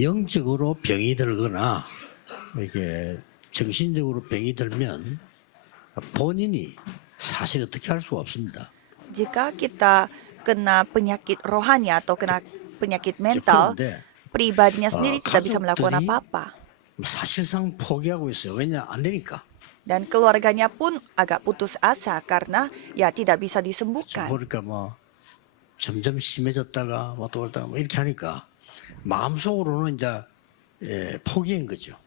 영적으로 병이 들거나 이게 정신적으로 병이 들면 본인이 사실 어떻게 할 수가 없습니다. Jika kita kena penyakit rohani atau kena penyakit mental, 그런데 pribadinya sendiri tidak bisa melakukan 가족들이 apa-apa. 사실상 포기하고 있어요. 왜냐 안 되니까. Dan keluarganya pun agak putus asa karena ya tidak bisa disembuhkan. 그러니까 뭐 점점 심해졌다가 또 그러다가 이렇게 하니까 마음속으로는 이제 포기한 거죠.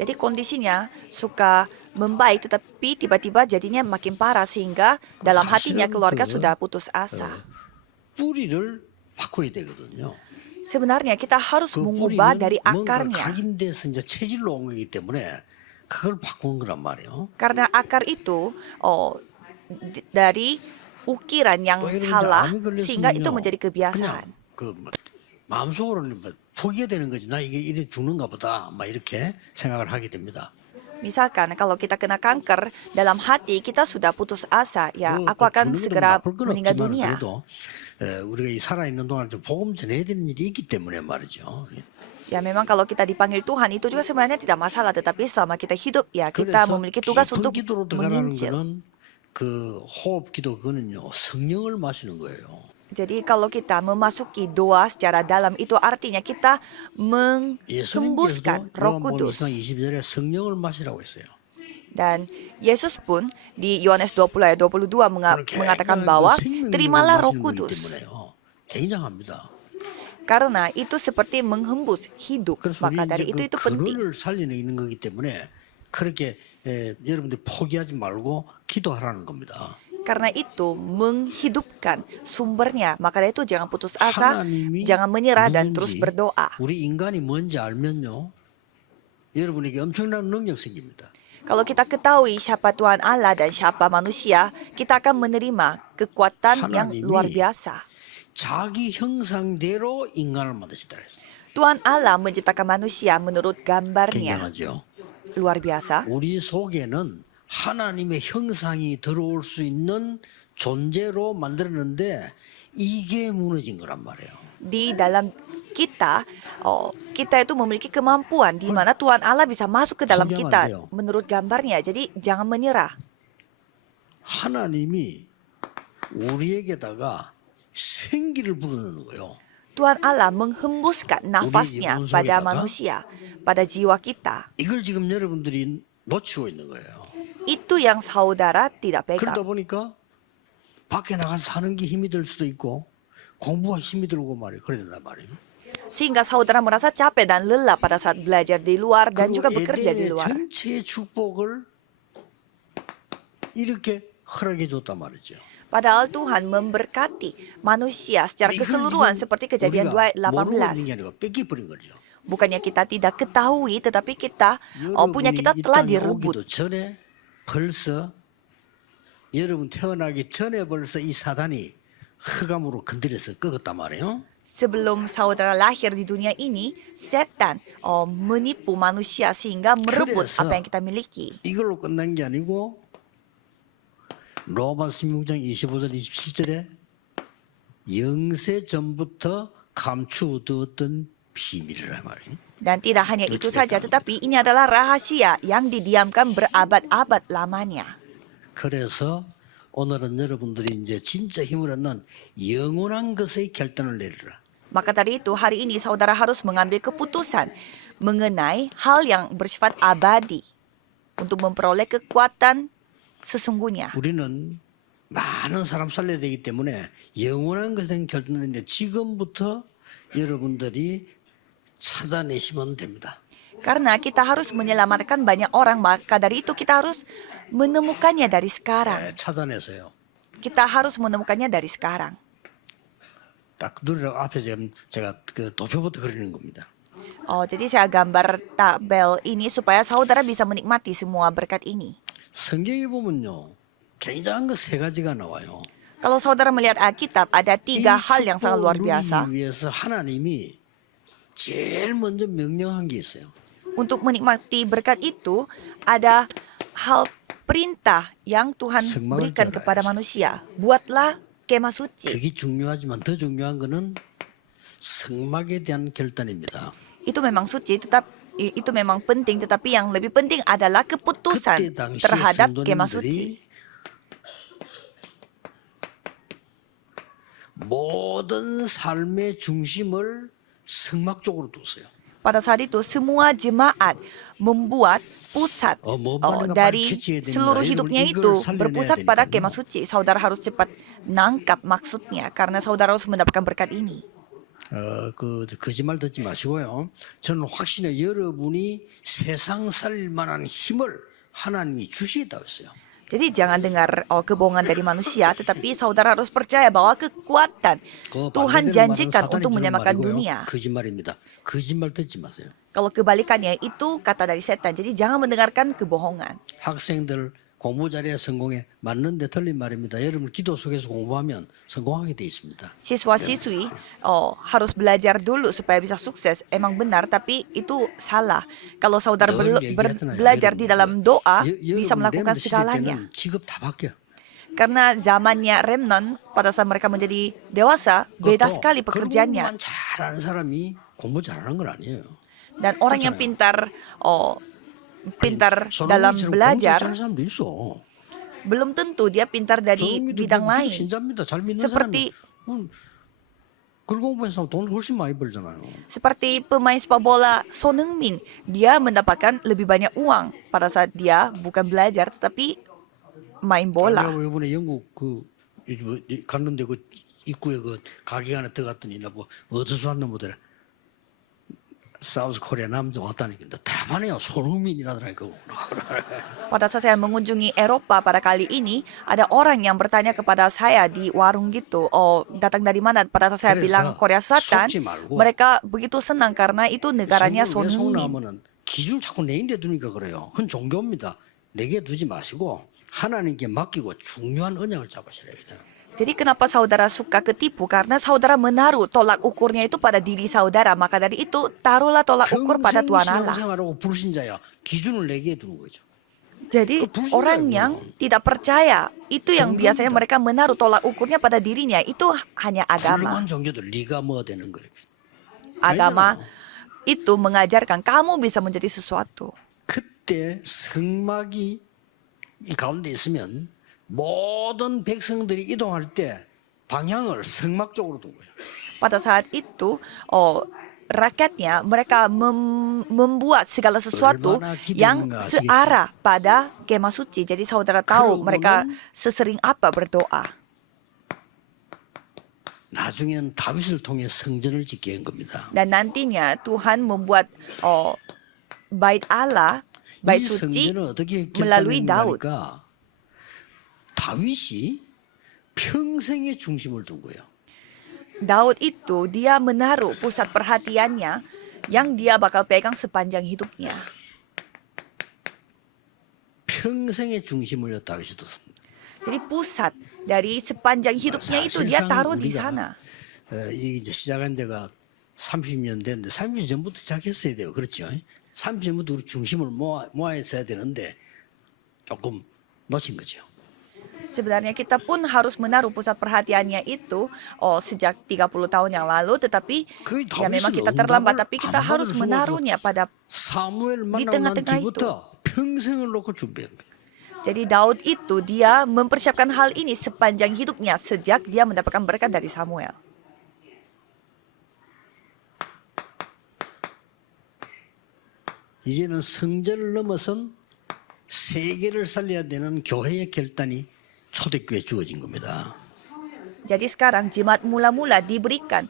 Jadi kondisinya suka membaik tetapi tiba-tiba jadinya makin parah sehingga dalam hatinya 사실은 keluarga 그 sudah putus asa. 뿌리를 바꿔야 되거든요. Sebenarnya kita harus 그 mengubah 뿌리는 dari 뭔가 akarnya. 각인돼서 이제 체질로 온 거기 때문에 그걸 바꾸는 거란 말이에요. Karena akar itu dari ukiran yang 또 이런 이제 salah 암이 sehingga itu 걸렸으면요. menjadi kebiasaan. 그냥 그 마음속으로는 뭐 포기가 되는 거지. 나 이게 이래 죽는가 보다. 막 이렇게 생각을 하게 됩니다. Misalkan kalau kita kena kanker, dalam hati kita sudah putus asa, ya aku akan 죽는 것도 segera 나쁠 건 meninggal 없지만 dunia. 그래도 우리가 이 살아있는 동안 좀 복음 전해야 되는 일이 있기 때문에 말이죠. Ya memang kalau kita dipanggil Tuhan itu juga sebenarnya tidak masalah, tetapi selama kita hidup ya kita 그래서 memiliki tugas 깊은 untuk 기도로 들어가는 menginjil. 거는 그 호흡 기도 그거는요 성령을 마시는 거예요. Jadi kalau kita memasuki doa secara dalam itu artinya kita menghembuskan 예수님께서도 Roh 요한복음 Kudus. 20장 22절에 성령을 마시라고 했어요. Dan Yesus pun di Yohanes 20 ayat 22 mengatakan 굉장한 bahwa 그 생명의 terimalah 물을 Roh 마시는 거기 Kudus. 때문에요. 굉장합니다. Karena itu seperti menghembus hidup. 그래서 Maka 우리 dari 이제 itu 그 penting. 근원을 살려내는 거기 때문에 그렇게 여러분들이 포기하지 말고 기도하라는 겁니다. Karena itu menghidupkan sumbernya. Maka dari itu jangan putus asa, 하나님이 jangan menyerah dan terus 누군지 berdoa. 우리 인간이 뭔지 알면요 여러분에게 엄청난 능력 생깁니다. Kalau kita ketahui siapa Tuhan Allah dan siapa manusia, kita akan menerima kekuatan yang luar 하나님이 biasa. 자기 형상대로 인간을 만드시다 그랬어요. Tuhan Allah menciptakan manusia menurut gambarnya. 굉장하죠. Luar biasa. 우리 속에는 하나님의 형상이 들어올 수 있는 존재로 만들었는데 이게 무너진 거란 말이에요. Di dalam kita, kita itu memiliki kemampuan di mana Tuhan Allah bisa masuk ke dalam 포기하면 안 kita 돼요. menurut gambarnya. Jadi jangan menyerah. 하나님이 우리에게다가 생기를 불어넣는 거예요. Tuhan Allah menghembuskan nafasnya 영혼 pada 속에다가 manusia, pada jiwa kita. 이걸 지금 여러분들이 놓치고 있는 거예요. Itu yang saudara tidak 그러다 pegang. 보니까 밖에 나가서 사는 게 힘이 들 수도 있고 공부가 힘이 들고 말이에요. 그래야 된단 말이에요. Sehingga saudara merasa capek dan lelah pada saat belajar di luar dan juga 그리고 bekerja di 에덴의 luar. 전체의 축복을 이렇게 허락해 줬단 말이죠. Padahal Tuhan memberkati manusia secara 이걸 keseluruhan 지금 seperti kejadian 2 ayat 우리가 모르고 있는 18. 게 아니고 뺏겨버린 거죠. Bukannya kita tidak ketahui, tetapi kita punya 여러분이 kita 이 telah 땅에 direbut. 오기도 전에 벌써 여러분 태어나기 전에 벌써 이 사단이 흑암으로 건드려서 꺾었단 말이에요. Sebelum saudara lahir di dunia ini, setan menipu manusia sehingga merebut 그래서 apa yang kita miliki. 이걸로 끝난 게 아니고 로마 16장 25절 27절에 영세 전부터 감추어두었던 비밀이란 말이에요. Dan tidak hanya itu saja, tetapi ini adalah rahasia yang didiamkan berabad-abad lamanya. 그래서 오늘은 여러분들이 이제 진짜 힘을 얻는 영원한 것의 결단을 내리라. Maka dari itu, hari ini saudara harus mengambil keputusan mengenai hal yang bersifat abadi untuk memperoleh kekuatan sesungguhnya. 우리는 많은 사람 살려야 되기 때문에 영원한 것에 결단했는데 지금부터 여러분들이 찾아내시면 됩니다. Karena kita harus menyelamatkan banyak orang, maka dari itu kita harus menemukannya dari sekarang. 찾아내세요. Kita harus menemukannya dari sekarang. 딱 누리라고 앞에 제가 그 도표부터 그리는 겁니다. Jadi saya gambar tabel ini supaya saudara bisa menikmati semua berkat ini. 성경에 보면요, 굉장한 거 세 가지가 나와요. Kalau saudara melihat Alkitab, ada 이 3 hal yang sangat luar 축복을 biasa. 누리기 위해서 하나님이 제일 먼저 명령한 게 있어요. Untuk menikmati berkat itu, ada hal perintah yang Tuhan Semua berikan cara kepada aja. manusia. Buatlah kemah suci. 그게 중요하지만 더 중요한 거는 성막에 대한 결단입니다. Itu memang suci, itu memang penting, tetapi yang lebih penting adalah 그때 keputusan 당시에 terhadap kemah suci. 성도님들이 모든 삶의 중심을 성막 쪽으로 뒀어요. Pada saat itu semua jemaat membuat pusat dari seluruh hidupnya itu berpusat pada kemah suci. Saudara harus cepat nangkap maksudnya karena saudara harus mendapatkan berkat ini. 거짓말 듣지 마시고요. 저는 확신해 여러분이 세상 살릴 만한 힘을 하나님이 주시겠다고 했어요. Jadi jangan dengar kebohongan dari manusia, tetapi saudara harus percaya bahwa kekuatan Tuhan janjikan untuk menyamakan dunia. 거짓말입니다. 거짓말 듣지 마세요. Kalau kebalikannya itu kata dari setan. Jadi jangan mendengarkan kebohongan. 학생들 공부 잘해야 성공해. 맞는데 틀린 말입니다. 여러분 기도 속에서 공부하면 성공하게 돼 있습니다. Siswa-siswi harus belajar dulu supaya bisa sukses. Emang benar, tapi itu salah. Kalau saudara belajar di dalam doa, bisa melakukan segalanya. 직업 다 바뀌어. Karena zamannya remnant, pada saat mereka menjadi dewasa, beda sekali pekerjaannya. 공부만 잘하는 사람이 공부 잘하는 건 아니에요. Dan orang yang pintar dalam belajar, belum tentu dia pintar dari bidang lain. Seperti pemain sepak bola Son Heung-min, dia mendapatkan lebih banyak uang pada saat dia bukan belajar tetapi main bola. 이번에 영국 갔는데 입구에 가게 하나 들어갔더니 뭐 어디서 왔나 보더라. 사우스 코리아 남자 왔다니까 대만이야 손흥민이라더라니까. Pada saat saya mengunjungi Eropa pada kali ini, ada orang yang bertanya kepada saya di warung gitu, datang dari mana? Pada saat saya bilang Korea Selatan, mereka begitu senang karena itu negaranya Son Heung-min. 기준 자꾸 내인데 두니까 그래요. 그건 종교입니다. 내게 두지 마시고 하나님께 맡기고 중요한 언약을 잡으시라 해요. Jadi kenapa saudara suka ketipu? Karena saudara menaruh tolak ukurnya itu pada diri saudara. Maka dari itu taruhlah tolak ukur pada Tuhan Allah. Jadi orang yang tidak percaya itu yang biasanya mereka menaruh tolak ukurnya pada dirinya. Itu hanya agama. Agama itu mengajarkan kamu bisa menjadi sesuatu. 그때 성막이 이 가운데 있으면 모든 백성들이 이동할 때 방향을 성막 쪽으로 둔 거예요. Pada saat itu, rakyatnya mereka membuat segala sesuatu yang searah pada kemah suci. Jadi saudara tahu mereka sesering apa berdoa. 나중에는 다윗을 통해 성전을 짓게 한 겁니다. Dan nantinya Tuhan membuat bait Allah, bait suci melalui Daud. 다윗이 평생의 중심을 둔 거예요. Daud itu dia menaruh pusat perhatiannya yang dia bakal pegang sepanjang hidupnya. 평생의 중심을 다윗이 뒀습니다. Jadi pusat dari sepanjang hidupnya itu dia taruh di sana. 이제 시작한 지가 30년 됐는데 30년 전부터 시작했어야 돼요. 그렇죠? 30년 전부터 우리 중심을 모아 있어야 되는데 조금 놓친 거죠. Sebenarnya kita pun harus menaruh pusat perhatiannya itu sejak 30 tahun yang lalu, tetapi ya memang kita terlambat, tapi kita harus menaruhnya di tengah-tengah itu. Jadi Daud itu dia mempersiapkan hal ini sepanjang hidupnya sejak dia mendapatkan berkat dari Samuel. 이제는 성전을 넘어선 세계를 살려야 되는 교회의 결단이 초대교회에 주어진 겁니다. Jadi sekarang jemaat mula-mula diberikan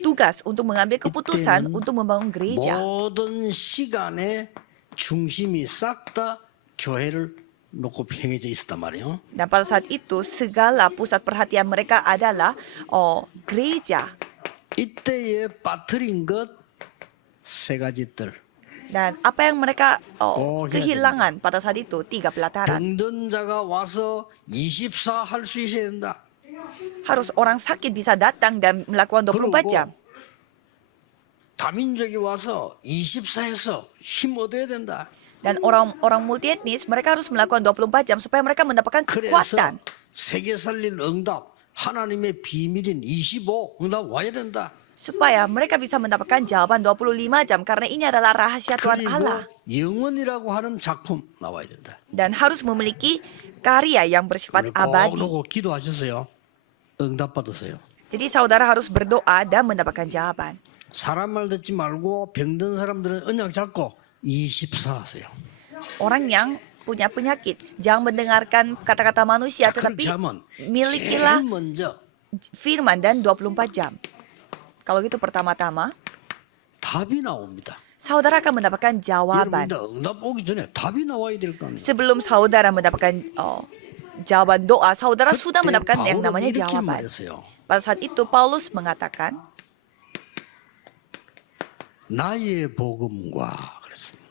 tugas untuk mengambil keputusan untuk membangun gereja. 모든 시간의 중심이 싹 다 교회를 놓고 평해져 있었단 말이에요. Dan pada saat itu segala pusat perhatian mereka adalah gereja. 이때에 빠뜨린 것 세 가지 뜰. Dan apa yang mereka kehilangan pada saat itu 3 pelataran. 병든 자가 와서 24 할 수 있어야 된다. Harus orang sakit bisa datang dan melakukan 24 jam. 다민족이 와서 24에서 힘 얻어야 된다. Dan orang multietnis mereka harus melakukan 24 jam supaya mereka mendapatkan kekuatan. 세계 살릴 응답 하나님의 비밀인 25 응답 와야 된다. supaya mereka bisa mendapatkan jawaban 25 jam karena ini adalah rahasia Tuhan 그리고 Allah. 영원이라고 하는 작품 나와야 된다. Dan harus memiliki karya yang bersifat 우리 꼭 abadi. 놓고 기도하셨어요. 응답 받으세요. Jadi saudara harus berdoa dan mendapatkan jawaban. 사람 말 듣지 말고 병든 사람들은 언약 잡고 24 하세요. Orang yang punya penyakit, jangan mendengarkan kata-kata manusia, 그렇게 tetapi 하면 milikilah 제일 먼저 firman dan 24 jam. Kalau gitu pertama-tama, 답이 나옵니다. saudara akan mendapatkan 여러분 jawaban. 응답 오기 전에 답이 나와야 될 거 아니에요. Sebelum saudara mendapatkan jawaban doa, saudara sudah 그때 mendapatkan yang 바울은 namanya 이렇게 jawaban. 말했어요. Pada saat itu Paulus mengatakan, 나의 복음과 그랬습니다.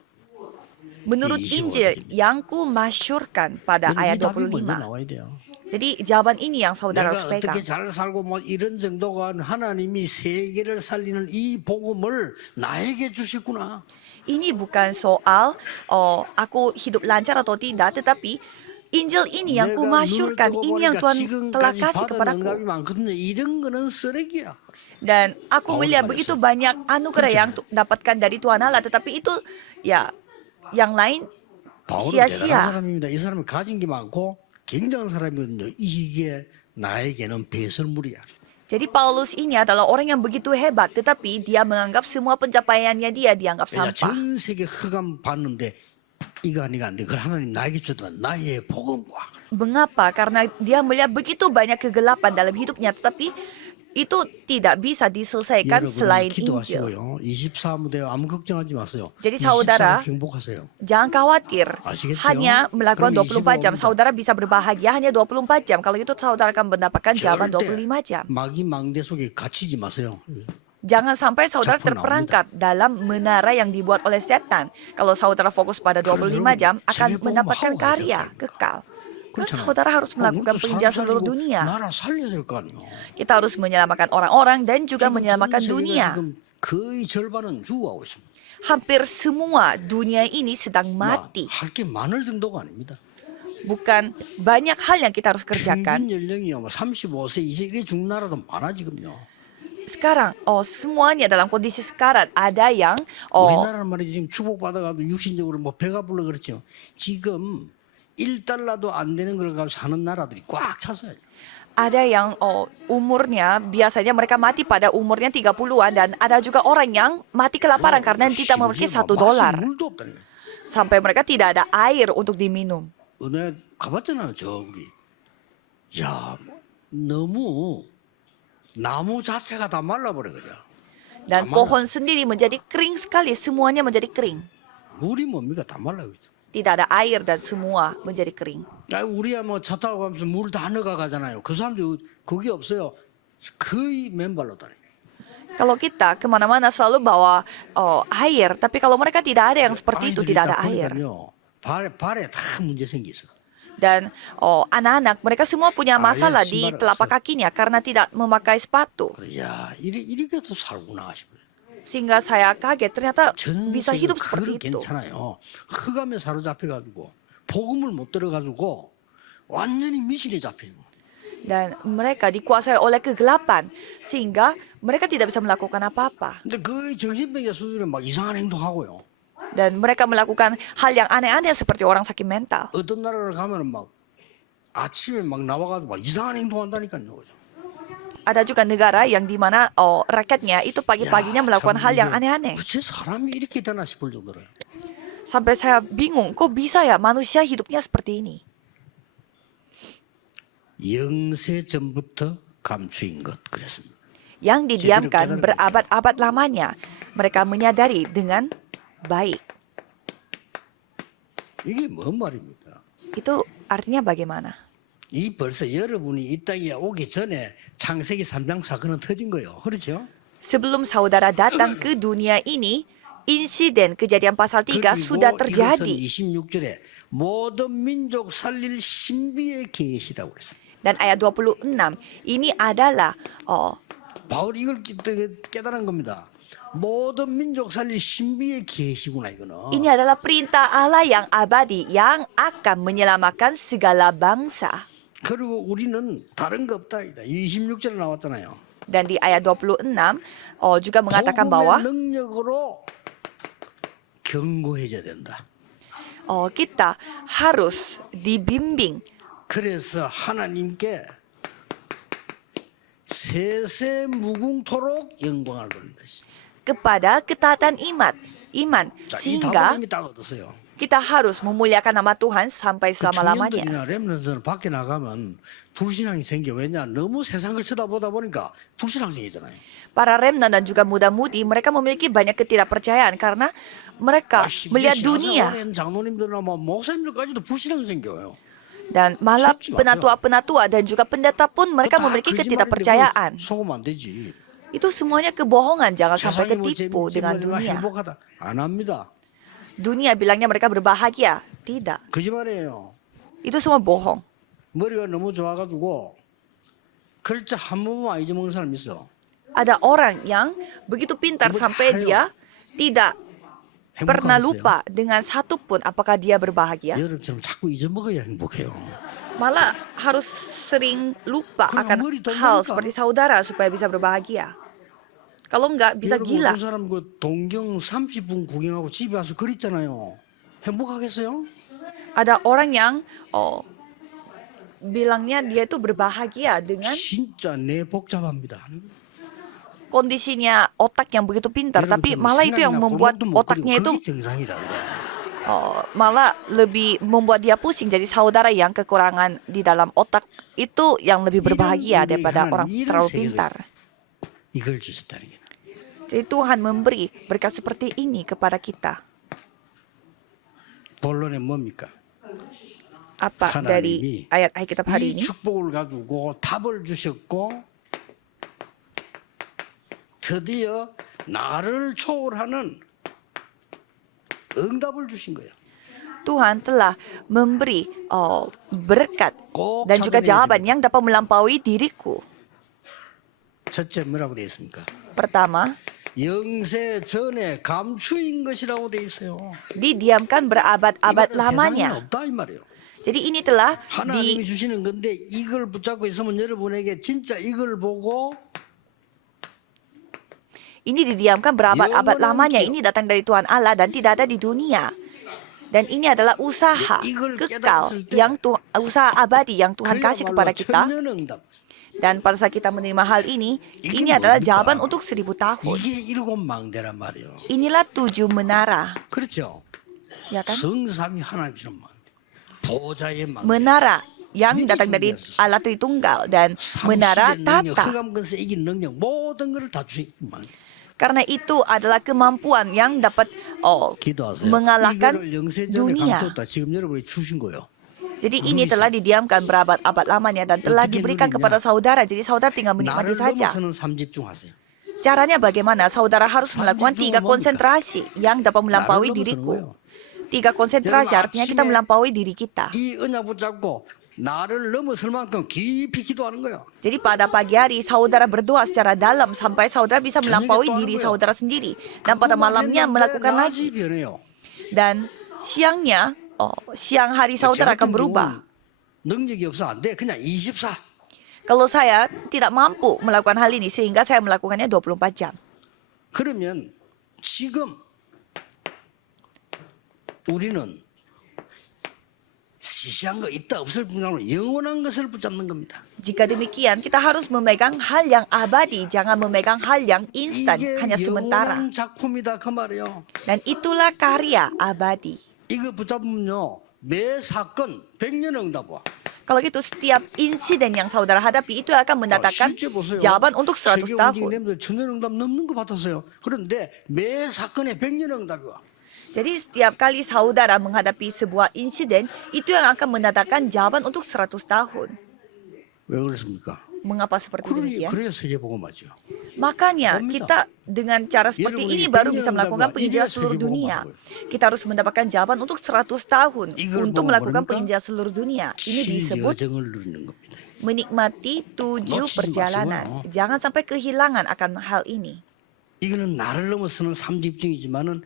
menurut Injil yang ku masyurkan pada ayat 이 답이 먼저 25. 나와야 돼요. Jadi jawaban ini yang saudara harus 내가 pegang. 어떻게 잘 살고 뭐 이런 정도가 하나님이 세계를 살리는 이 복음을 나에게 주셨구나. Ini bukan soal aku hidup lancar atau tidak, tetapi Injil ini yang ku 내가 눈을 masyurkan, 뜨고 ini yang 보니까 Tuhan telah 지금까지 kasih 받은 kepadaku. 응답이 많거든요. 이런 거는 쓰레기야. Dan aku Paulus melihat 말했어요. begitu banyak anugerah yang dapatkan dari Tuhan Allah, tetapi itu ya yang lain 바울은 sia-sia. 대단한 사람입니다. 이 사람은 가진 게 많고 굉장한 사람이거든요. 이게 나에게는 배설물이야. Jadi Paulus ini adalah orang yang begitu hebat, tetapi dia menganggap semua pencapaiannya dia dianggap 야, sampah. 전 세계 흑암 봤는데 이거 아니가 안 돼. 그걸 하나님 나에게 줬지만 나의 복음과. Mengapa? Karena dia melihat begitu banyak kegelapan dalam hidupnya, tetapi itu tidak bisa diselesaikan selain Injil. 기도하시고요. 24무대요. 아무 걱정하지 마세요. Jadi saudara, 24 행복하세요. Jangan khawatir, Asyik itu, hanya melakukan kami 24 jam. 25 Saudara bisa berbahagia hanya 24 jam. Kalau itu saudara akan mendapatkan jawaban 25 jam. 마귀 망대 속에 갇히지 마세요. Jangan sampai saudara Capek terperangkap dalam menara yang dibuat oleh setan. Kalau saudara fokus pada 25 jam, akan mendapatkan karya kekal. Dan saudara harus melakukan penginjilan seluruh dunia. 나라 살려야 될 거 아니에요. Kita harus menyelamatkan orang-orang dan juga 지금 menyelamatkan 전 세계가 dunia. 지금 거의 절반은 죽어가고 있습니다. Hampir semua dunia ini sedang mati. 할게 많을 정도가 아닙니다. Bukan banyak hal yang kita harus kerjakan. 평균 연령이요, 뭐 35세 이상 이래 죽는 나라도 많아 지금요. Sekarang, semuanya dalam kondisi sekarat. Ada yang 우리나라는 말이지 지금 축복받아가지고 육신적으로 뭐 배가 불러 그렇죠. 지금 1달러도 안 되는 걸 가지고 사는 나라들이 꽉 찼어요. ada yang umurnya biasanya mereka mati pada umurnya 30-an dan ada juga orang yang mati kelaparan karena tidak memiliki $1. 물도 없다니까. Sampai mereka tidak ada air untuk diminum. 내가 가봤잖아요, 저 우리. 야, 너무 나무 자체가 다 말라버려요. Dan pohon sendiri menjadi kering sekali, semuanya menjadi kering. 물이 뭡니까? 다 말라버리죠. Tidak ada air dan semua menjadi kering. 우리야 뭐 차 타고 가면서 물 다 넣어가 가잖아요. 그 사람들 그게 없어요. 거의 맨발로 다니. Kalau kita kemana-mana selalu bawa air, tapi kalau mereka tidak ada yang seperti itu, tidak ada air. 발에 다 문제 생기서. Dan anak-anak mereka semua punya masalah Ayah, di sembarang telapak kakinya karena tidak memakai sepatu. 야, 이렇게도 살구나 싶어요. Sehingga saya kaget ternyata 전 bisa 세계가 hidup seperti 그걸 itu. 괜찮아요. 흑암에 사로잡혀가지고 복음을 못 들어가지고 완전히 미신에 잡히는 거예요. Dan mereka dikuasai oleh kegelapan sehingga mereka tidak bisa melakukan apa-apa. 근데 거의 정신병자 수준에 막 이상한 행동하고요. Dan mereka melakukan hal yang aneh-aneh seperti orang sakit mental. 어떤 나라를 가면은 막 아침에 막 나와가지고 막 이상한 행동한다니까요. 그죠? Ada juga negara yang dimana rakyatnya itu pagi-paginya melakukan hal yang aneh-aneh. 어째 사람이 이렇게 되나 싶을 정도로요. Sampai saya bingung, kok bisa ya manusia hidupnya seperti ini? 영세 전부터 감추인 것 그랬습니다. Yang didiamkan berabad-abad lamanya, mereka menyadari dengan baik. 이게 뭔 말입니까? Itu artinya bagaimana? 이 벌써 여러분이 이 땅에 오기 전에 창세기 3장 사건은 터진 거예요. 그렇죠? Sebelum saudara datang ke dunia ini, insiden kejadian pasal 3 sudah terjadi. 26절에 모든 민족 살릴 신비의 계시라고 그랬어요. Dan ayat 26, ini adalah 바울이 이걸 깨달은 겁니다. 모든 민족 살릴 신비의 계시구나 이거는. ini adalah perintah Allah yang abadi yang akan menyelamatkan segala bangsa. 그리고 우리는 다른 거 없다. 26절에 나왔잖아요. Dan di ayat 26 juga mengatakan 복음의 bahwa 능력으로 경고해줘야 된다. kita harus dibimbing 그래서 하나님께 세세무궁토록 영광을 돌리는 것이다. kepada ketaatan iman 자, 이 sehingga 답을 이미 딱 얻었어요. kita harus memuliakan nama Tuhan sampai 그 selama-lamanya. 청년들이나 렘넌트는 밖에 나가면 불신앙이 생겨. 왜냐? 너무 세상을 쳐다보다 보니까 불신앙 생기잖아요. Para remnant dan juga muda-mudi mereka memiliki banyak ketidakpercayaan karena mereka melihat dunia 장로님들이나 뭐 목사님들까지도 불신앙 생겨요. dan malah 속지 마세요. penatua-penatua dan juga pendeta pun mereka 다 memiliki 거짓말인데 ketidakpercayaan. 그걸 속으면 안 되지. Itu semuanya kebohongan, jangan sampai 세상이 뭐 ketipu 재밌지 dengan 뭐가 dunia. 행복하다. 안 합니다. Dunia bilangnya mereka berbahagia, tidak. 거짓말이에요. Itu semua bohong. 머리가 너무 좋아가지고 글자 한 번만 잊어먹는 사람 있어. Ada orang yang begitu pintar Ibu sampai ayo. dia tidak pernah 행복하겠어요? lupa dengan satu pun apakah dia berbahagia. 여러분처럼 자꾸 잊어먹어야 행복해요. Malah harus sering lupa 그럼 akan 머리 hal 던져니까. seperti saudara supaya bisa berbahagia. Kalau enggak bisa 여러분 gila. 그 사람 그 동경 30분 구경하고 집에 와서 그랬잖아요. 행복하겠어요? Ada orang yang bilangnya dia itu berbahagia dengan 진짜 내 복잡합니다. kondisinya otak yang begitu pintar, tapi 여러분처럼 malah itu yang 생각이나 membuat 꼴목도 못 otaknya 그리고 itu 그게 정상이라 그래. malah lebih membuat dia pusing. Jadi saudara yang kekurangan di dalam otak itu yang lebih berbahagia 이런 daripada 우리 orang 하나님, 이런 terlalu 세계를 pintar. 이걸 주셨다는 게. Jadi Tuhan memberi berkat seperti ini kepada kita. 본론은 뭡니까? Apa dari 하나님이 ayat Alkitab hari 이 ini? 축복을 가지고 답을 주셨고 드디어 나를 초월하는 응답을 주신 거예요. Tuhan telah memberi berkat 꼭 dan juga 찾아내야 jawaban 됩니다. yang dapat melampaui diriku. 첫째 뭐라고 되어 있습니까? Pertama, 영세 전에 감추인 것이라고 되어 있어요. didiamkan berabad-abad 이거는 세상에 lamanya. 없다 이 말이에요. Jadi ini telah 하나님이 주시는 건데 이걸 붙잡고 있으면 여러분에게 진짜 이걸 보고 ini didiamkan berabad-abad 영원한 lamanya. 기업. Ini datang dari Tuhan Allah dan tidak ada di dunia. Dan ini adalah usaha 이걸 kekal 깨달았을 때 yang usaha abadi yang Tuhan kasih kepada 그야말로 kita. 천년응답. Dan pada saat kita menerima hal ini 이게 adalah 뭡니까? jawaban untuk 1000 tahun. 이게 일곱 망대란 말이에요. Inilah 7 menara, 그렇죠? ya kan? 성삼이 하나님 주는 망대. 보좌의 망대. Menara yang 미리 datang dari 준비했었어요. Allah Tritunggal dan menara 삼십의 능력, tata. 흑암근세 이긴 능력 모든 것을 다 주신 망대. Karena itu adalah kemampuan yang dapat 기도하세요. mengalahkan 이거를 영세전에 dunia. 감췄다. 지금 여러분이 주신 거예요. Jadi ini telah didiamkan berabad-abad lamanya dan telah 어떻게 diberikan 누리냐? kepada saudara. Jadi saudara tinggal menikmati 나를 saja. 넘어서는 삼집중하세요. Caranya bagaimana? Saudara harus melakukan 3 뭡니까? konsentrasi yang dapat melampaui 나를 넘어서는 diriku. 거예요. 3 konsentrasi 여러분, artinya kita 아침에 melampaui diri kita. 이 언약 붙잡고 나를 넘어설 만큼 깊이 기도하는 거예요. Jadi pada pagi hari saudara berdoa secara dalam sampai saudara bisa melampaui diri saudara sendiri. Dan pada malamnya melakukan lagi. 낮이 변해요. Dan siangnya, siang hari saudara akan berubah. 능력이 없어 안 돼. 그냥 24. Kalau saya tidak mampu melakukan hal ini sehingga saya melakukannya 24 jam. 그러면 지금 우리는 시시한 거 있다 없을 뿐만 아니라 영원한 것을 붙잡는 겁니다. Jika demikian, kita harus memegang hal yang abadi, jangan memegang hal yang instan, 이게 hanya sementara. 영원한 작품이다 그 말이에요. Dan itulah karya abadi. 이거 붙잡으면요 매 사건 100년 응답 와. Kalau gitu, setiap insiden yang saudara hadapi itu akan mendatangkan 실제 보세요. jawaban untuk 100 세계 tahun. 움직이는 천년 응답 넘는 거 받았어요. 그런데 매 사건에 100년 응답이 와. Jadi setiap kali saudara menghadapi sebuah insiden, itu yang akan mendatangkan jawaban untuk 100 tahun. 왜 그렇습니까? Mengapa seperti demikian? 그래야 세계복음하죠. Makanya 뭡니다. kita dengan cara seperti 여러분이 ini baru 100년 bisa melakukan 응답과 penginjilan 이래야 seluruh 세계복음 dunia. 하는 Kita harus mendapatkan jawaban untuk 100 tahun 이걸 untuk 보고 melakukan 뭐랍니까? penginjilan seluruh dunia. Ini disebut 여정을 누리는 겁니다. menikmati 7 놓치지 perjalanan. 마세요. Jangan sampai kehilangan akan hal ini. 이거는 나를 넘어서는 삼집중이지만은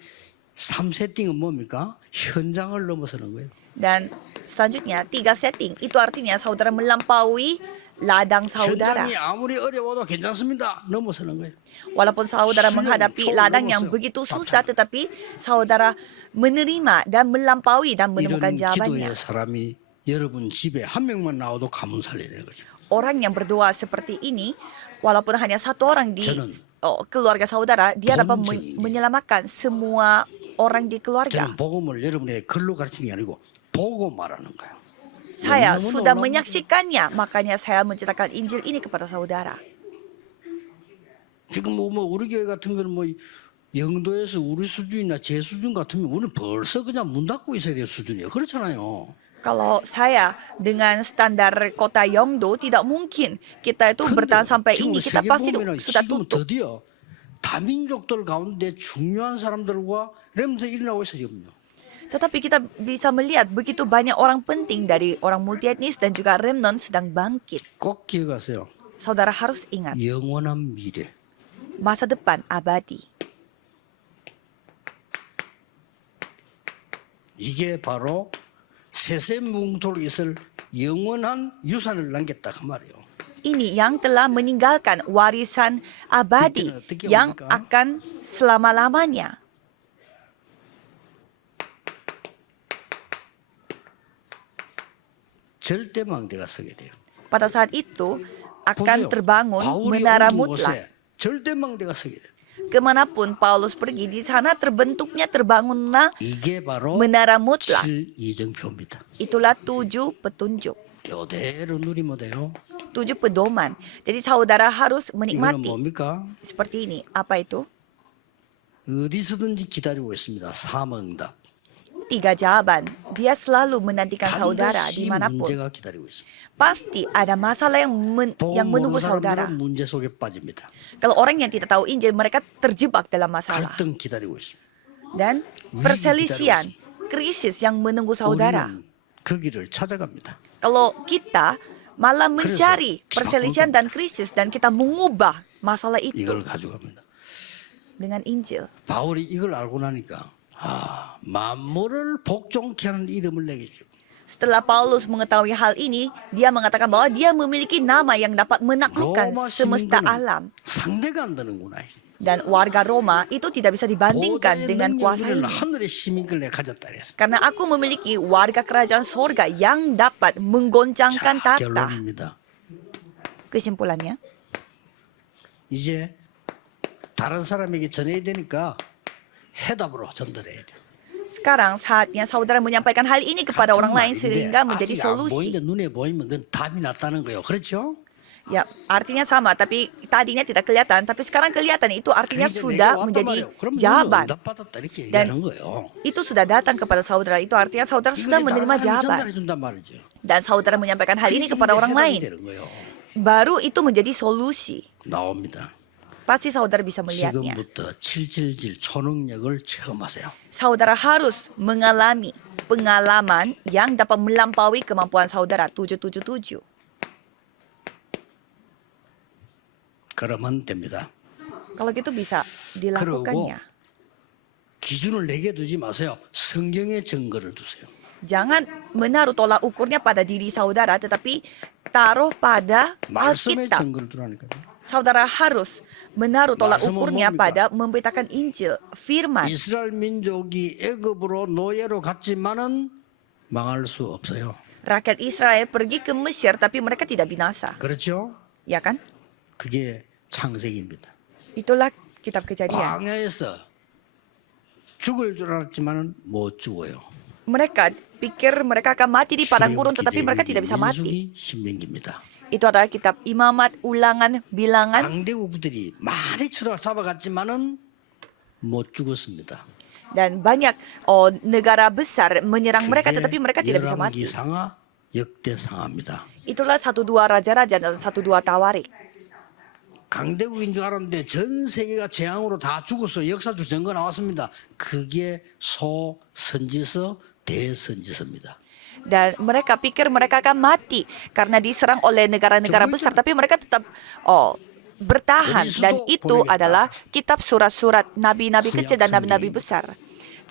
삼세팅은 뭡니까? 현장을 넘어서는 거예요. Dan selanjutnya 3 setting. Itu artinya saudara melampaui ladang saudara. 현장이 아무리 어려워도 괜찮습니다. 넘어서는 거예요. Walaupun saudara Sudah menghadapi coba ladang yang 넘었어요. begitu susah, tetapi saudara menerima dan melampaui dan menemukan 이런 jawabannya. 기도의 사람이 여러분 집에 한 명만 나와도 가문 살려야 되는 거죠. Orang yang berdoa seperti ini, walaupun hanya satu orang di 저는 keluarga saudara, dia dapat 본증이니. menyelamatkan semua orang di keluarga. 저는 복음을 여러분에게 글로 가르치는 게 아니고 보고 말하는 거예요. Saya 너무너무 sudah 놀라운 menyaksikannya, makanya saya menceritakan Injil ini kepada saudara. 지금 뭐 우리 교회 같은 거는 뭐 영도에서 우리 수준이나 제 수준 같으면 우리는 벌써 그냥 문 닫고 있어야 될 수준이에요. 그렇잖아요. Kalau saya dengan standar kota Yongdo, tidak mungkin kita itu bertahan sampai 지금 ini. Kita 세계 pasti 보면은 sudah 지금 tutup. 드디어 다민족들 가운데 중요한 사람들과 렘드 일어나고 있어요 지금요. Tetapi kita bisa melihat begitu banyak orang penting dari orang multietnis dan juga remnon sedang bangkit. 꼭 기억하세요. Saudara harus ingat, 영원한 미래. masa depan abadi. 이게 바로 세세뭉토로 있을 영원한 유산을 남겼다 그 말이에요. Ini yang telah meninggalkan warisan abadi yang akan selama-lamanya. 절대망대가 서게 돼요. Pada saat itu akan 보세요. terbangun 바울이 menara 옮긴 mutlak. 곳에 절대망대가 서게 돼요. Kemanapun Paulus pergi, di sana terbentuknya terbangunlah 이게 바로 menara mutlak. 7이정표입니다. Itulah 7 petunjuk, 이대로 누리면 돼요. 7 pedoman. Jadi saudara harus 이거는 menikmati 뭡니까? seperti ini. Apa itu? 어디서든지 기다리고 있습니다. 사명답. 3 jawaban. Dia selalu menantikan saudara 반드시 dimanapun. 문제가 기다리고 있습니다. Pasti ada masalah yang 복음 menunggu 모르는 saudara. 사람들은 문제 속에 빠집니다. Kalau orang yang tidak tahu Injil, mereka terjebak dalam masalah. 갈등 기다리고 있습니다. Dan perselisihan, krisis yang menunggu saudara. 우리는 그 길을 찾아갑니다. Kalau kita malah mencari 그래서 perselisihan dan krisis dan kita mengubah masalah itu 이걸 가져갑니다. dengan Injil. 바울이 이걸 알고 나니까 만물을 복종케 하는 이름을 내게 줘. Setelah Paulus mengetahui hal ini, dia mengatakan bahwa dia memiliki nama yang dapat menaklukkan 로마 semesta 시민들은 alam. 상대가 안 되는구나. Dan warga Roma itu tidak bisa dibandingkan 보좌의 dengan kuasa 능력을 ini. 하늘의 시민권을 가졌다 그랬어. Karena aku memiliki warga kerajaan sorga yang dapat menggoncangkan 자, tata. 결론입니다. Kesimpulannya, 이제 다른 사람에게 전해야 되니까 해답으로 전달해야 돼. sekarang saatnya saudara menyampaikan hal ini kepada orang lain sehingga menjadi 아직 안 solusi. 보이는데 눈에 보이면 그건 답이 났다는 거예요. 그렇죠? Ya, artinya sama, tapi tadinya tidak kelihatan, tapi sekarang kelihatan. Itu artinya 그래서 sudah 내가 왔단 menjadi 말이에요. 그럼 jawaban. 응답받았다 이렇게 Dan 얘기하는 거예요. itu sudah datang kepada saudara. Itu artinya saudara sudah 이걸 다른 menerima 사람이 jawaban. 전달해 준단 말이죠. Dan saudara menyampaikan hal ini 그게 kepada orang 해답이 lain. 되는 거예요. Baru itu menjadi solusi. 나옵니다. Pasti saudara bisa melihatnya. 지금부터 777 초능력을 체험하세요. Saudara harus mengalami pengalaman yang dapat melampaui kemampuan saudara 777. 그러면 됩니다. Kalau gitu bisa dilakukannya. 기준을 내게 두지 마세요. 성경의 증거를 두세요. Jangan menaruh tolak ukurnya pada diri saudara, tetapi taruh pada 말씀의 Alkitab. 증거를 두라니까요. Saudara harus menaruh tolak 말씀은 ukurnya 뭡니까? pada memberitakan Injil, firman. 이스라엘 민족이 애굽으로 노예로 갔지만은 망할 수 없어요. Rakyat Israel pergi ke Mesir tapi mereka tidak binasa. 그렇죠? Ya kan? 그게 창세기입니다. Itulah kitab Kejadian. 광야에서 죽을 줄 알았지만은 못 죽어요. Mereka pikir mereka akan mati di padang gurun tetapi mereka tidak bisa mati. 민수기 신명기입니다. Itu adalah kitab Imamat, Ulangan, Bilangan. 강대국들이 많이 잡아갔지만은 못 죽었습니다. Dan banyak negara besar menyerang mereka tetapi mereka tidak bisa mati. 열왕기상하 역대상하입니다. Itulah 1-2 Raja-Raja dan 1-2 Tawarik. 강대국인 줄 알았는데 전 세계가 재앙으로 다 죽었어. 역사적 증거 나왔습니다. 그게 소선지서 대선지서입니다. Dan mereka pikir mereka akan mati karena diserang oleh negara-negara besar, tapi mereka tetap bertahan. Dan itu adalah kitab surat-surat nabi-nabi kecil dan nabi-nabi besar.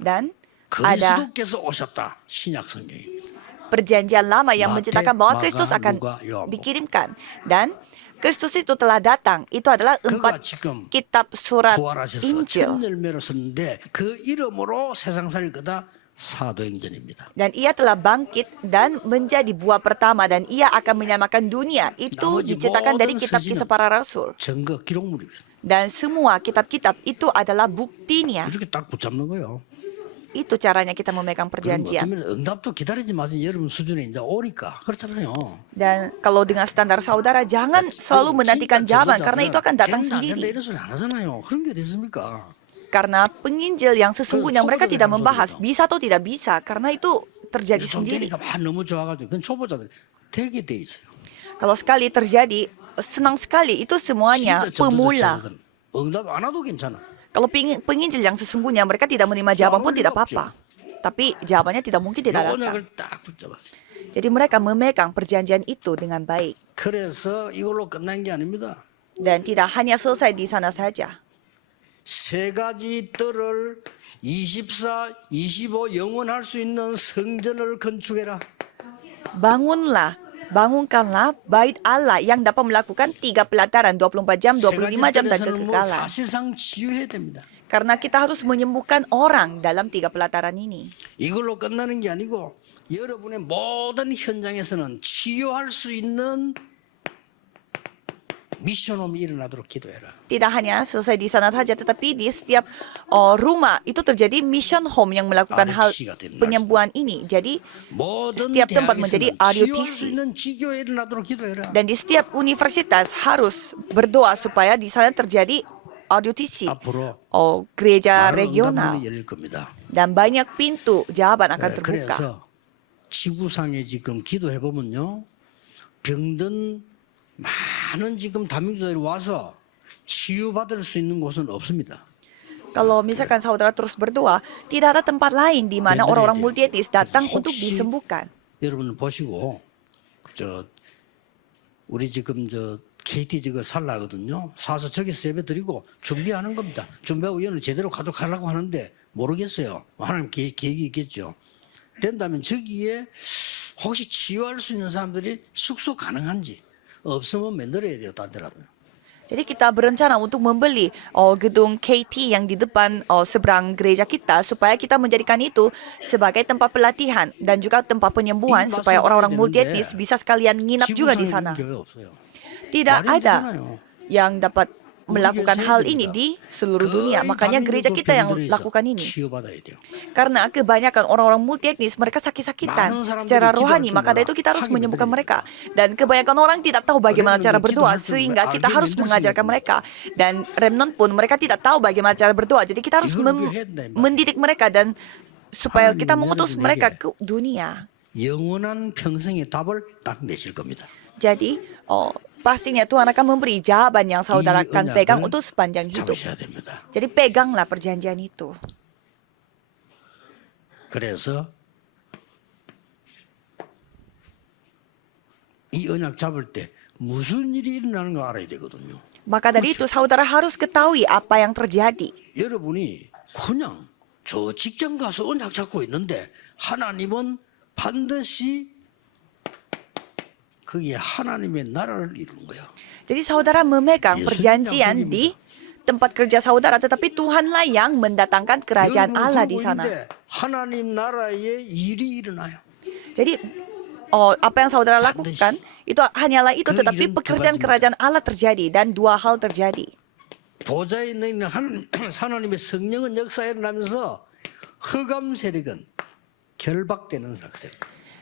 Dan ada 그리스도께서 오셨다. 신약 성경입니다. perjanjian lama yang Mate, menceritakan bahwa Maga, Kristus akan Luka, Yohanes. dikirimkan. Dan Kristus itu telah datang. Itu adalah 그가 4 지금 kitab surat 부활하셔서 Injil. 첫 열매로 썼는데 그 이름으로 세상 살릴 거다. 사도행전입니다. Dan ia telah bangkit dan menjadi buah pertama dan ia akan menyamakan dunia. Itu 나머지 diceritakan dari 모든 kitab 서신은 kisah para rasul. 증거 기록물입니다. Dan semua kitab-kitab itu adalah buktinya. 이렇게 딱 붙잡는 거예요. Itu caranya kita memegang 그럼 perjanjian. 어쩌면 응답도 기다리지 마세요. 여러분 수준에 이제 오니까 그렇잖아요. Dan kalau dengan standar saudara, jangan selalu menantikan jawaban karena itu akan datang 된다 sendiri. 이런 소리 안 하잖아요. 그런 게 됐습니까? Karena penginjil yang sesungguhnya mereka tidak 초보자들이 membahas 하는 bisa atau tidak bisa karena itu terjadi 좀 sendiri. 되니까 막 너무 좋아가지고 그건 초보자들 되게 돼 있어요. Kalau sekali terjadi, senang sekali. Itu semuanya 진짜 pemula. 전도자 응답 안 와도 괜찮아. Kalau penginjil yang sesungguhnya mereka tidak menerima jawaban pun tidak apa-apa. Tapi jawabannya tidak mungkin tidak 요 datang. 언약을 딱 붙잡았어요. Jadi mereka memegang perjanjian itu dengan baik. 그래서 이걸로 끝난 게 아닙니다. Dan tidak hanya selesai di sana saja. 세 가지 뜰을 24, 25 영원할 수 있는 성전을 건축해라. Bangunkanlah bait Allah yang dapat melakukan 3 pelataran 24 jam, 세 25 가지 jam dan 뜰에서는 뭐 kekekalan. 사실상 치유해야 됩니다. Karena kita harus menyembuhkan orang dalam 3 pelataran ini. 이걸로 끝나는 게 아니고 여러분의 모든 현장에서는 치유할 수 있는 미션홈이 일어나도록 기도해라. Tidak hanya selesai di sana saja, tetapi di setiap rumah itu terjadi mission home yang melakukan hal RTC가 되는 penyembuhan ini. Jadi 모든 setiap tempat menjadi 대학에서는 치유할 RUTC. 수 있는 지교에 일어나도록 기도해라. Dan di setiap universitas harus berdoa supaya di sana terjadi RUTC, 앞으로 gereja 많은 regional. 응답문이 열릴 겁니다. Dan banyak pintu jawaban akan terbuka. 그래서 지구상에 지금 기도해 보면요, 병든 많은 지금 다민족들이 와서 치유받을 수 있는 곳은 없습니다. Kalau misalkan saudara terus berdoa, tidak ada tempat lain di mana Benar orang-orang itu. multietnis datang untuk 혹시 disembuhkan. 여러분 보시고 우리 지금 KT 지금 살라거든요. 사서 저기서 예배 드리고 준비하는 겁니다. 준비하고 이거는 제대로 가져가려고 하는데 모르겠어요. 하나님 계획이 있겠죠. 된다면 저기에 혹시 치유할 수 있는 사람들이 숙소 가능한지 없으면 만들어야 돼요. 딴 데라도. Jadi kita berencana untuk membeli gedung KT yang di depan seberang gereja kita supaya kita menjadikan itu sebagai tempat pelatihan dan juga tempat penyembuhan Ini supaya masuk orang-orang de는데 multietnis bisa sekalian nginap juga di sana. 지구상에 있는 교회 없어요. Tidak 말이 안 ada 되잖아요. yang dapat melakukan 교회 hal 세워야 ini 됩니다. di seluruh dunia. 거의 Makanya gereja 다민족 kita yang 병들어 있어. lakukan ini. 치유받아야 돼요. Karena kebanyakan orang-orang multietnis mereka sakit-sakitan 많은 사람들이 secara 기도할 rohani, 줄 maka dari 몰라. itu kita harus 하기 menyembuhkan 만들어야 mereka. Dan kebanyakan orang tidak tahu bagaimana cara remnant berdoa, 기도할 줄 sehingga kita 알게 harus 만들 수 mengajarkan 있는 mereka. Dan remnant pun mereka tidak tahu bagaimana cara berdoa. Jadi kita harus 이걸 우리가 해야 된다, 이 말이야. mendidik mereka dan supaya kita 하나님은 mengutus 여러분에게 mereka ke dunia. 영원한 평생의 답을 딱 내실 겁니다. Jadi pastinya Tuhan akan memberi jawaban yang saudara 이 akan pegang 언약을 untuk sepanjang hidup. 잡으셔야 됩니다. Jadi peganglah perjanjian itu. 그래서 이 언약 잡을 때 무슨 일이 일어나는 거 알아야 되거든요. Maka dari itu saudara harus ketahui apa yang terjadi. 여러분이 그냥 저 직장 가서 언약 잡고 있는데 하나님은 반드시 거기에 하나님의 나라를 이루는 거예요. Jadi saudara memegang Yesus perjanjian yang di tempat kerja saudara, tetapi Tuhanlah yang mendatangkan kerajaan Allah di sana. 하나님 나라의 일이 일어나요. Jadi apa yang saudara lakukan itu hanyalah itu, 그 tetapi 일은 pekerjaan 두 가지입니다. kerajaan Allah terjadi dan 2 hal terjadi. 보좌에 있는 하나님의 성령은 역사에 일어나면서 흑암 세력은 결박되는 사건.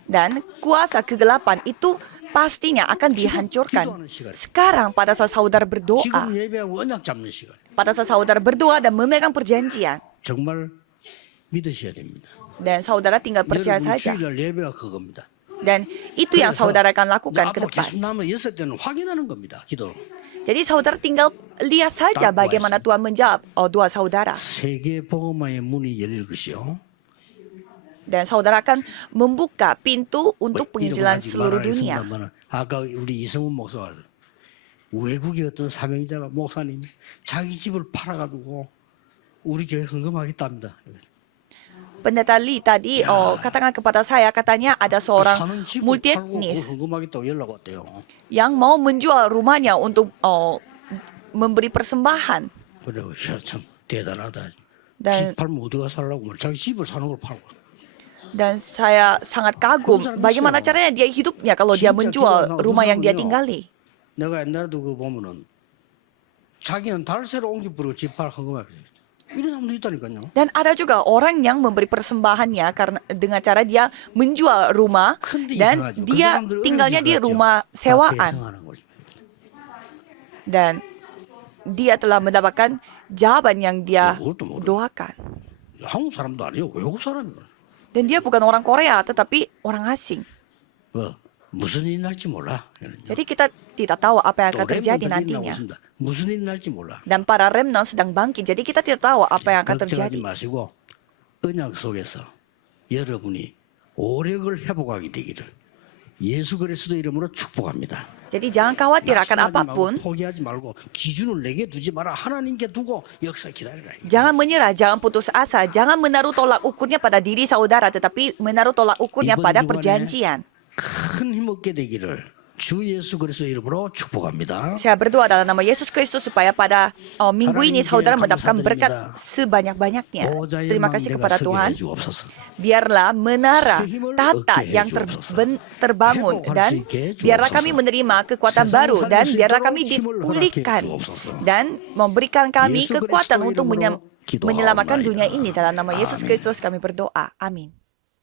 Dan kuasa kegelapan itu pastinya akan dihancurkan. Sekarang pada saat saudara berdoa, 지금 예배하고 언약 잡는 시간. pada saat saudara berdoa dan memegang perjanjian, 정말 믿으셔야 됩니다. dan saudara tinggal percaya 여러분 saja. 주일날 예배가 그겁니다. Dan itu yang saudara akan lakukan ke 앞으로 depan. 계속 남은 6대는 확인하는 겁니다. 기도로. Jadi saudara tinggal lihat saja bagaimana Tuhan menjawab doa saudara. 세계 복음화의 문이 열릴 것이요. Dan saudara akan membuka pintu untuk 뭐 penginjilan 이런 거 seluruh 아직 dunia. 말하겠습니다만 아까 우리 이성훈 목사가 외국의 어떤 사명자가 목사님 자기 집을 팔아가지고 우리 교회 헌금하겠답니다. Pendeta Lee tadi katakan kepada saya, katanya ada seorang 사는 집을 팔고 multietnis 그거 헌금하겠다고 연락 왔대요. yang mau menjual rumahnya untuk memberi persembahan. 그래, 참 대단하다. Dan 집 팔면 어디가 살라고 말 자기 집을 사는 걸 팔고. dan saya sangat kagum bagaimana caranya dia hidupnya kalau dia menjual rumah yang dia tinggali. 내가 옛날에도 그 보면은 자기는 달세로 옮기 부르고 집 팔 헌금하고 이런 사람도 있다니까요. Dan ada juga orang yang memberi persembahannya karena dengan cara dia menjual rumah 근데 dan 이상하죠. 그 dia 사람들은 tinggalnya di 은혜를 rumah 다 sewaan 계승하는 거죠. dan dia telah mendapatkan jawaban yang dia 그것도 모르. doakan. 한국 사람도 아니에요. 외국 사람이거든. Dan dia bukan orang Korea tetapi orang asing. 뭐 무슨 일이 날지 몰라. Jadi kita tidak tahu apa yang akan 또 terjadi 렘넌트들이 nantinya. 나오고 있습니다. 무슨 일이 날지 몰라. Dan para remnant sedang bangkit. Jadi kita tidak tahu apa yang akan 걱정하지 terjadi. 마시고 언약 속에서 여러분이 오력을 회복하게 되기를 예수 그리스도 이름으로 축복합니다. Jadi jangan khawatir akan 낙심하지 말고 apapun. 포기하지 말고 기준을 내게 두지 마라. 하나님께 두고 역사 기다리라. Jangan menyerah, jangan putus asa, jangan menaruh tolak ukurnya pada diri saudara, tetapi menaruh tolak ukurnya 이번 pada 주간에 perjanjian. 큰 힘 얻게 되기를 주 예수 그리스도 이름으로 축복합니다. Saya berdoa dalam nama Yesus Kristus supaya pada minggu ini 하나님께 saudara mendapatkan berkat 감사드립니다. sebanyak-banyaknya. 보좌의 Terima kasih 망대가 kepada 서게 Tuhan. 해주옵소서. Biarlah menara 새 힘을 tata 얻게 yang 해주옵소서. terbangun 회복할 dan 수 있게 해주옵소서. biarlah kami menerima kekuatan 세상을 baru 살릴 dan 수 biarlah 있도록 kami 힘을 dipulihkan 허락해 주옵소서. dan memberikan kami 예수 kekuatan 그리스도 untuk 이름으로 기도하옵나이다. menyelamatkan dunia ini. Dalam nama Yesus 아멘. Kristus kami berdoa. Amin.